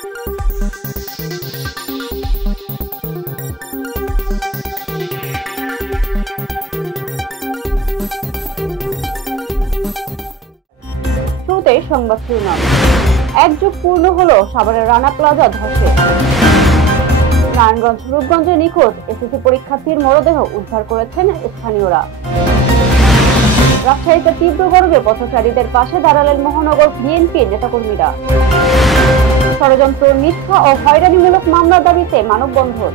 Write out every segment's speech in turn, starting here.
সংবাদ শিরোনাম। এক যুগ পূর্ণ হলো সাভারের রানা প্লাজা ধসে। নারায়ণগঞ্জ রূপগঞ্জে নিখোঁজ এসএসসি পরীক্ষার্থীর মরদেহ উদ্ধার করেছেন স্থানীয়রা। রাজশাহীতে তীব্র গরমে পথচারীদের পাশে দাঁড়ালেন মহানগর বিএনপির নেতাকর্মীরা। ষড়যন্ত্র, মিথ্যা ও হয়রানিমূলক মামলার দাবিতে মানববন্ধন।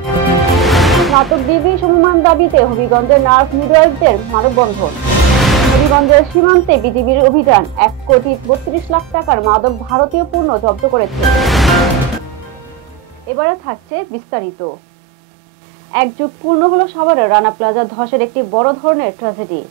স্নাতক ডিগ্রি সমমান দাবিতে হবিগঞ্জের নার্স মিডওয়াইফদের মানববন্ধন। হবিগঞ্জের সীমান্তে বিজিবির অভিযান, 1,32,00,000 টাকার মাদক ভারতীয় পণ্য জব্দ করেছে। এবারে থাকছে বিস্তারিত। এক যুগ পূর্ণ হলো সাভারের রানা প্লাজা ধসের একটি বড় ধরনের ট্র্যাজেডি।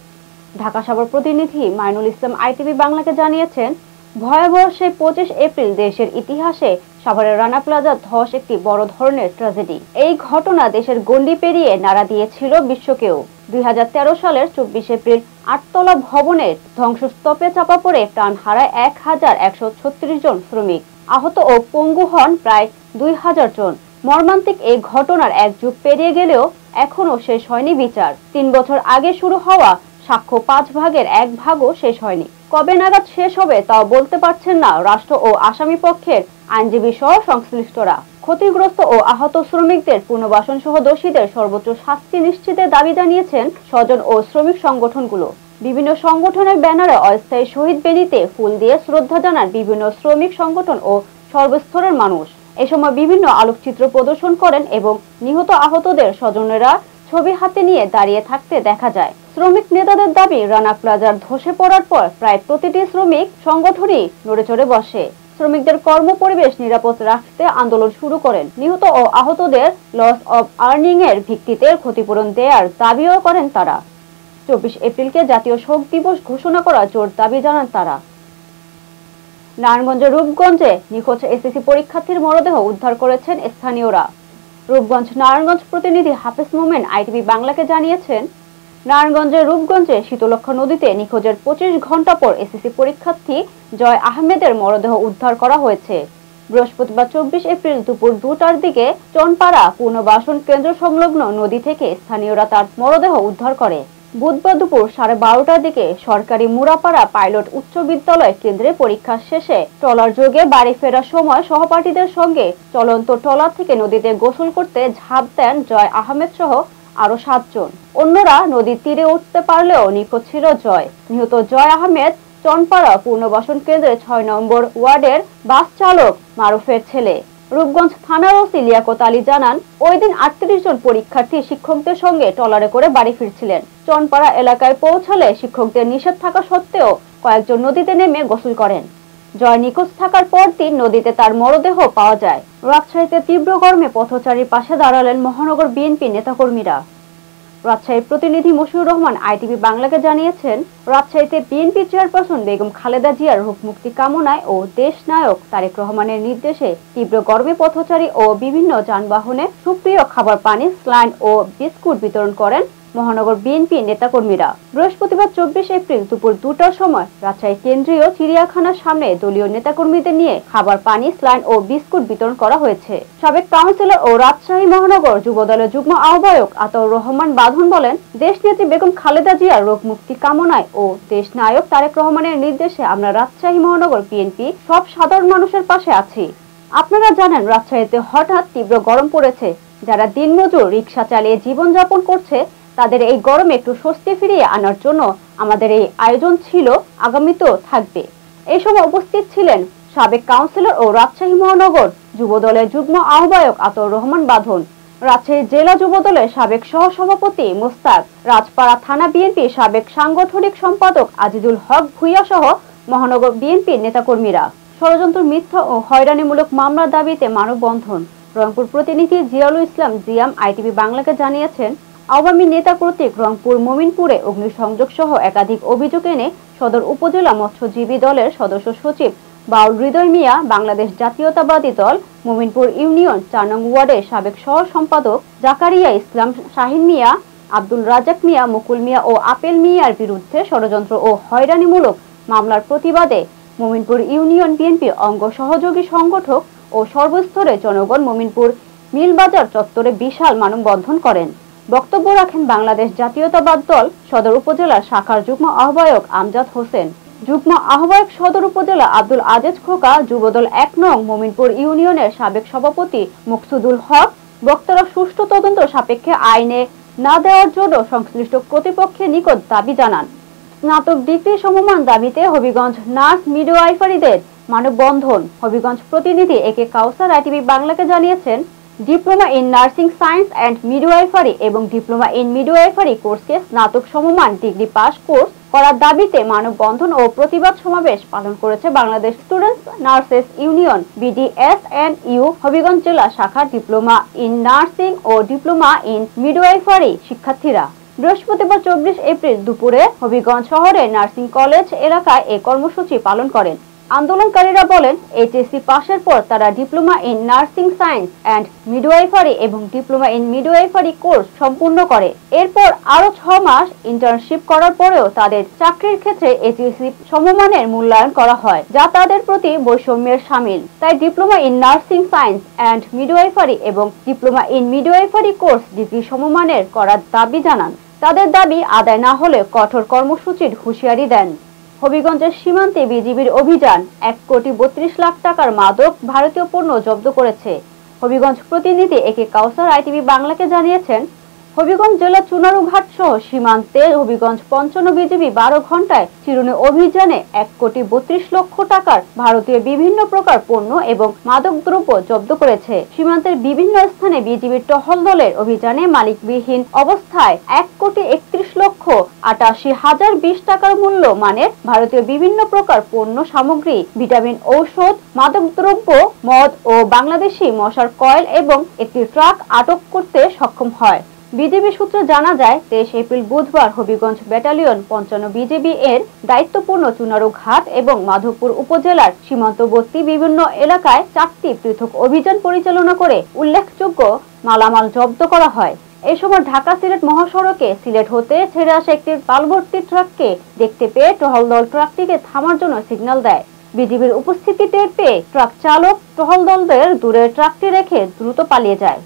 ঢাকা সাভার প্রতিনিধি মাইনুল ইসলাম আইটিভি বাংলাকে জানিয়েছেন, ভয়াবহ সেই 25 এপ্রিল দেশের ইতিহাসে সাভারের রানা প্লাজা ধস একটি বড় ধরনের ট্র্যাজেডি। এই ঘটনা দেশের গণ্ডি পেরিয়ে নাড়া দিয়েছিল বিশ্বকেও। 2013 সালের 24 এপ্রিল 8তলা ভবনের ধ্বংসস্তূপে চাপা পড়ে প্রাণ হারায় 1136 জন শ্রমিক। আহত ও পঙ্গু হন প্রায় 2000 জন। মর্মান্তিক এই ঘটনার এক যুগ পেরিয়ে গেলেও এখনো শেষ হয়নি বিচার। 3 বছর আগে শুরু হওয়া সাক্ষ্য 5 ভাগের 1 ভাগও শেষ হয়নি। কবে নাগাদ শেষ হবে তাও বলতে পারছেন না রাষ্ট্র ও আসামি পক্ষের আইনজীবী সহ সংশ্লিষ্টরা। ক্ষতিগ্রস্ত ও আহত শ্রমিকদের পুনর্বাসন সহ দোষীদের সর্বোচ্চ শাস্তি নিশ্চিতের দাবি জানিয়েছেন স্বজন ও শ্রমিক সংগঠনগুলো। বিভিন্ন সংগঠনের ব্যানারে অস্থায়ী শহীদ বেদিতে ফুল দিয়ে শ্রদ্ধা জানান বিভিন্ন শ্রমিক সংগঠন ও সর্বস্তরের মানুষ। এ সময় বিভিন্ন আলোকচিত্র প্রদর্শন করেন এবং নিহত আহতদের স্বজনেরা ছবি হাতে নিয়ে দাঁড়িয়ে থাকতে দেখা যায়। শ্রমিক নেতাদের দাবি, রানা প্লাজার ধসে পড়ার পর প্রায় প্রতিটি শ্রমিক সংগঠনই নড়েচড়ে বসে শ্রমিকদের কর্ম পরিবেশ নিরাপদ রাখতে আন্দোলন শুরু করেন। নিহত ও আহতদের লস অব আর্নিং এর ভিত্তিতে ক্ষতিপূরণ দেওয়ার দাবিও করেন তারা। 24 এপ্রিলকে জাতীয় শোক দিবস ঘোষণা করার জোর দাবি জানান তারা। নারায়ণগঞ্জের রূপগঞ্জে নিখোঁজ এসএসসি পরীক্ষার্থীর মরদেহ উদ্ধার করেছেন স্থানীয়রা। রূপগঞ্জ নারায়ণগঞ্জ প্রতিনিধি হাফেজ মোমেন আইটিভি বাংলাকে জানিয়েছেন, নারায়ণগঞ্জের রূপগঞ্জে শীতলক্ষ্যা নদীতে নিখোঁজের 25 ঘন্টা পর এসএসসি পরীক্ষার্থী জয় আহমেদের মরদেহ উদ্ধার করা হয়েছে। বৃহস্পতিবার 24 এপ্রিল দুপুর 2টার দিকে চনপাড়া পুনর্বাসন কেন্দ্র সংলগ্ন নদী থেকে স্থানীয়রা তার মরদেহ উদ্ধার করে। বুধবার দুপুর 12:30টার দিকে সরকারি মুরাপাড়া পাইলট উচ্চ বিদ্যালয় কেন্দ্রে পরীক্ষা শেষে ট্রলার যোগে বাড়ি ফেরার সময় সহপাঠীদের সঙ্গে চলন্ত ট্রলার থেকে নদীতে গোসল করতে ঝাঁপ দেন জয় আহমেদ সহ আরো 7 জন। অন্যরা নদীর তীরে উঠতে পারলেও নিখোঁজ ছিল জয়। নিহত জয় আহমেদ চনপাড়া পুনর্বাসন কেন্দ্রের 6 নম্বর ওয়ার্ডের বাস চালক মারুফের ছেলে। রূপগঞ্জ থানার ওসি লিয়াকত আলী জানান, ওই দিন 38 জন পরীক্ষার্থী শিক্ষকদের সঙ্গে ট্রলারে করে বাড়ি ফিরছিলেন। চনপাড়া এলাকায় পৌঁছালে শিক্ষকদের নিষেধ থাকা সত্ত্বেও কয়েকজন নদীতে নেমে গোসল করেন। জয় নিখোঁজ থাকার পরদিন নদীতে তার মরদেহ পাওয়া যায়। রাজশাহীতে তীব্র গরমে পথচারীর পাশে দাঁড়ালেন মহানগর বিএনপি নেতাকর্মীরা। রাজশাহীর প্রতিনিধি মশিউর রহমান আইটিভি বাংলাকে জানিয়েছেন, রাজশাহীতে বিএনপি চেয়ারপারসন বেগম খালেদা জিয়ার রোগ মুক্তি কামনায় ও দেশ নায়ক তারেক রহমানের নির্দেশে তীব্র গরমে পথচারী ও বিভিন্ন যানবাহনে সুপ্রিয় খাবার পানি, স্যালাইন ও বিস্কুট বিতরণ করেন মহানগর বিএনপি নেতাকর্মীরা। বৃহস্পতিবার 24 এপ্রিল দুপুর 2টার সময় রাজশাহী কেন্দ্রীয় চিড়িয়াখানার সামনে দলীয় নেতাকর্মীদের নিয়ে খাবার পানি, স্যালাইন ও বিস্কুট বিতরণ করা হয়েছে। সাবেক কাউন্সিলর ও রাজশাহী মহানগর যুবদলের যুগ্ম আহ্বায়ক আতাউর রহমান বাঁধন বলেন, দেশনেত্রী বেগম খালেদা জিয়ার রোগ মুক্তি কামনায় ও দেশ নায়ক তারেক রহমানের নির্দেশে আমরা রাজশাহী মহানগর বিএনপি সব সাধারণ মানুষের পাশে আছি। আপনারা জানেন, রাজশাহীতে হঠাৎ তীব্র গরম পড়েছে। যারা দিনমজুর রিক্সা চালিয়ে জীবনযাপন করছে তাদের এই গরমে একটু স্বস্তি ফিরিয়ে আনার জন্য আমাদের এই আয়োজন ছিল, আগামীতেও থাকবে। এই সময় উপস্থিত ছিলেন সাবেক কাউন্সিলর ও রাজশাহী মহানগর যুবদলের যুগ্ম আহ্বায়ক আতাউর রহমান বাঁধন, রাজশাহী জেলা যুবদলের সাবেক সহসভাপতি মোস্তাক, রাজপাড়া থানা বিএনপির সাবেক সাংগঠনিক সম্পাদক আজিজুল হক ভুইয়া সহ মহানগর বিএনপির নেতাকর্মীরা। ষড়যন্ত্র, মিথ্যা ও হয়রানিমূলক মামলার দাবিতে মানববন্ধন। রংপুর প্রতিনিধি জিয়াউল ইসলাম জিয়াম আইটিভি বাংলাকে জানিয়েছেন, আওয়ামী নেতা কর্তৃক রংপুর মোমিনপুরে অগ্নিসংযোগ সহ একাধিক অভিযোগ এনে সদর উপজেলা মৎস্যজীবী দলের সদস্য সচিব বাউল হৃদয় মিয়া, বাংলাদেশ জাতীয়তাবাদী দল মোমিনপুর ইউনিয়ন 4 নং ওয়ার্ডের সাবেক সহ সম্পাদক জাকারিয়া ইসলাম, শাহিন মিয়া, আব্দুল রাজাক মিয়া, মুকুল মিয়া ও আপেল মিয়ার বিরুদ্ধে ষড়যন্ত্র ও হয়রানিমূলক মামলার প্রতিবাদে মোমিনপুর ইউনিয়ন বিএনপি অঙ্গ সহযোগী সংগঠক ও সর্বস্তরের জনগণ মমিনপুর মিলবাজার চত্বরে বিশাল মানববন্ধন করেন। বক্তব্য রাখেন বাংলাদেশ জাতীয়তাবাদ দল সদর উপজেলার শাখার যুগ্ম আহ্বায়ক আমজাদ হোসেন, যুগ্ম আহ্বায়ক সদর উপজেলা আব্দুল আজিজ খোকা, যুবদল ১ নং মমিনপুর ইউনিয়নের সাবেক সভাপতি মুকসুদুল হক। বক্তারা সুষ্ঠু তদন্ত সাপেক্ষে আইনে না দেওয়ার জন্য সংশ্লিষ্ট কর্তৃপক্ষের নিকট দাবি জানান। স্নাতক ডিগ্রি সমমান দাবিতে হবিগঞ্জ নার্স মিডওয়াইফারিদের মানববন্ধন। হবিগঞ্জ প্রতিনিধি একে কাউসার আইটিভি বাংলাকে জানিয়েছেন, diploma in nursing science and midwifery এবং ডিপ্লোমা ইন মিডওয়াইফারি কোর্সকে স্নাতক সমমান ডিগ্রি পাস কোর্স করার দাবিতে মানববন্ধন ও প্রতিবাদ সমাবেশ পালন করেছে Bangladesh students nurses union BDSNU Habiganj জেলা শাখার ডিপ্লোমা ইন নার্সিং ও ডিপ্লোমা ইন মিডওয়াইফারি শিক্ষার্থীরা। বৃহস্পতিবার 24 এপ্রিল দুপুরে হবিগঞ্জ শহরের নার্সিং কলেজ এলাকায় এই কর্মসূচি পালন করেন। আন্দোলনকারীরা বলেন, এইচএসসি পাশের পর তারা diploma in nursing science and midwifery এবং ডিপ্লোমা ইন মিডওয়াইফারি কোর্স সম্পূর্ণ করে। এরপর আরো 6 মাস ইন্টার্নশিপ করার পরেও তাদের চাকরির ক্ষেত্রে এইচএসসি সমমানের মূল্যায়ন করা হয়, যা তাদের প্রতি বৈষম্যের শামিল। তাই diploma in nursing science and midwifery এবং diploma in midwifery course degree সমমানের করার দাবি জানান। তাদের দাবি আদায় না হলে কঠোর কর্মসূচির হুঁশিয়ারি দেন। হবিগঞ্জের সীমান্তে বিজিবির অভিযান 1,32,00,000 টাকার মাদক ভারতীয় পণ্য জব্দ করেছে। হবিগঞ্জ প্রতিনিধি একে কাউসার আইটিভি বাংলাকে জানিয়েছেন, হবিগঞ্জ জেলা চুনারুঘাট সহ সীমান্তে হবিগঞ্জ 55 বিজিবি 12 ঘন্টায় চিরুনি অভিযানে 1,32,00,000 টাকার ভারতীয় বিভিন্ন প্রকার পণ্য এবং মাদকদ্রব্য জব্দ করেছে। সীমান্তের বিভিন্ন স্থানে বিজিবির টহল দলের অভিযানে মালিকবিহীন অবস্থায় 1,31,88,020 টাকার মূল্য মানের ভারতীয় বিভিন্ন প্রকার পণ্য সামগ্রী, ভিটামিন ঔষধ, মাদকদ্রব্য, মদ ও বাংলাদেশি মশার কয়েল এবং একটি ট্রাক আটক করতে সক্ষম হয়। বিজিবি সূত্রে জানা যায়, 23 এপ্রিল বুধবার হবিগঞ্জ ব্যাটালিয়ন 55 বিজিবি এর দায়িত্বপূর্ণ চুনারুঘাট এবং মাধবপুর উপজেলার সীমান্তবর্তী বিভিন্ন এলাকায় 4টি পৃথক অভিযান পরিচালনা করে উল্লেখযোগ্য মালামাল জব্দ করা হয়। এই সময় ঢাকা সিলেট মহাসড়কে সিলেট হতে ছেড়ে আসা একটি পালভর্তি ট্রাককে দেখতে পেয়ে টহল দল ট্রাকটিকে থামার জন্য সিগন্যাল দেয়। বিজিবির উপস্থিতি টের পেয়ে ট্রাক চালক টহল দলদের দূরে ট্রাকটি রেখে দ্রুত পালিয়ে যায়।